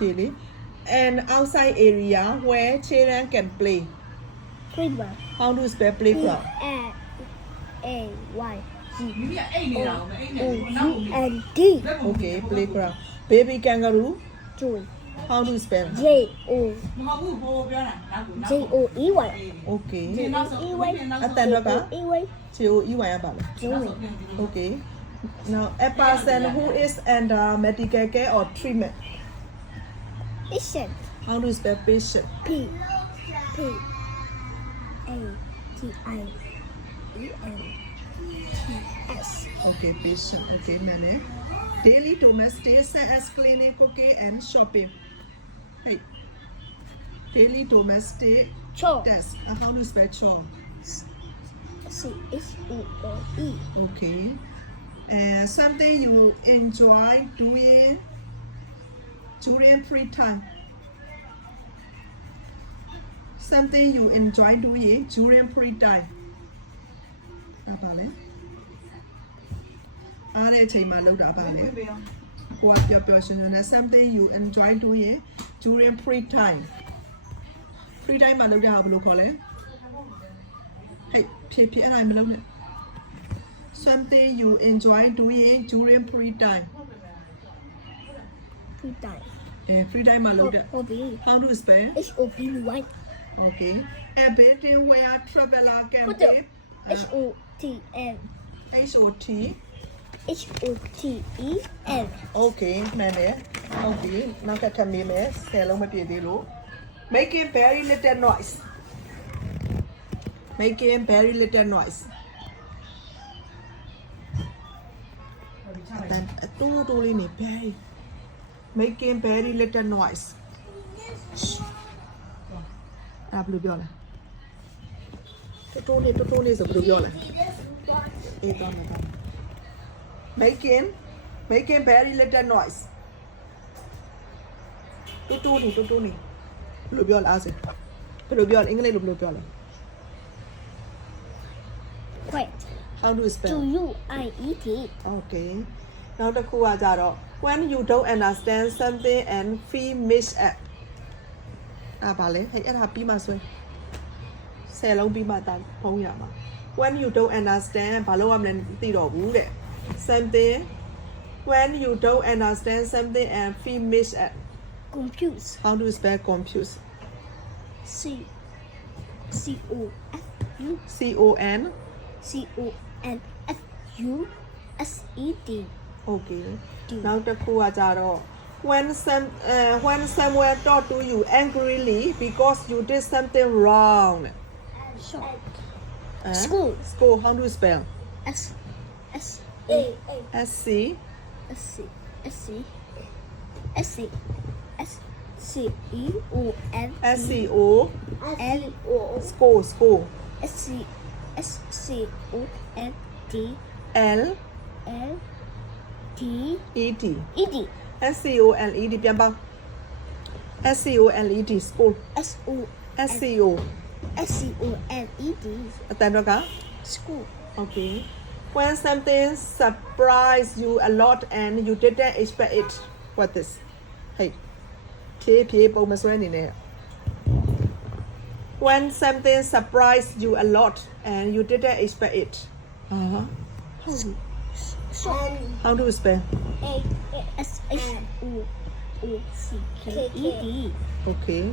Chile. And outside area where children can play. Playground. How do you spell playground? P-L-A-Y-G-O-U-N-D. Okay, playground. Baby kangaroo. Joy. How do you spell? J-O-J-O-E-Y. Okay. J-O-E-Y. Atandaka. J-O-E-Y. J-O-E-Y. Joy. Okay. Now, a person who is under medical care or treatment. Patient. How do you spell patient? P-A-T-I-E-N-T-S. Okay, patient. Okay, mane. Daily domestic as clinic, okay, and shopping. Hey. Daily domestic Chore. desk. How do you spell chore? C-H-O-R-E. Okay. Something you enjoy doing during free time. Something you enjoy doing during free time. ပါလေအားတဲ့အချိန်မှာလုပ်တာပါလေကိုကပြောရှင်နေ something you enjoy doing during free time. Free time မှာလုပ်တာဘယ်လိုခေါ်လဲဟဲ့ဖြည်းအဲ့ဒါမလုပ်နဲ့ Something you enjoy doing during free time. Free time. Free time မှာလုပ်တဲ့ Hobby. How do you spell? H-O-B-Y. Okay. A building where traveler can Put the live. H-O-T-N. H-O-T. H-O-T-E-N. Okay, မှန်တယ်ဟုတ်ပြီနောက်ကထပ်မေးမယ်10လုံးမပြည့်သေးလို့ Making very little noise. Making very little noise. အတန်တူလေးနေ very making very little noise. အဲ့ဘယ်လိုပြောလဲတူလေးဆိုဘယ်လိုပြောလဲအေးတော့မှာ making very little noise. တူနေဘယ်လိုပြောလဲအားစေဘယ်လိုပြောလဲအင်္ဂလိပ်လိုဘယ်လိုပြောလဲ Quiet. How do you spell? Q-U-I-E-T. Okay. နောက်တစ်ခုကကြတော့ when you don't understand something and feel mixed up. ပါလေဟဲ့အဲ့ဒါပြီးမှဆွဲ10လုံးပြီးမှတာဖုံးရမှာ when you don't understand ဘာလို့ရမလဲမသိတော့ဘူးတဲ့ something when you don't understand something and feel mixed up. Confuse. How do you spell confuse? C-O-F-U. C-O-N. C-O-N-F-U-S-E-D. Okay. နောက်တစ်ခုကကြတော့ when someone talk to you angrily because you did something wrong. Short. School. How do you spell? S-A. S-C. S-C-E-O-N. S-C-O. L-O. School. S-C-O-N-D. L. L-T. E-T. E-D. S-C-O-L-E-D ပြန်ပေါင်း S-C-O-L-E-D school. S-O. S-C-O. S-C-O-N-E-D. အတန်တော့က School. Okay. When something surprised you a lot and you didn't expect it. What is? Hey. ဖြည်းပုံမစွဲနေနဲ့ When something surprised you a lot and you didn't expect it. How do you spell? A-S-H-O-O-C-K-E-D. Okay.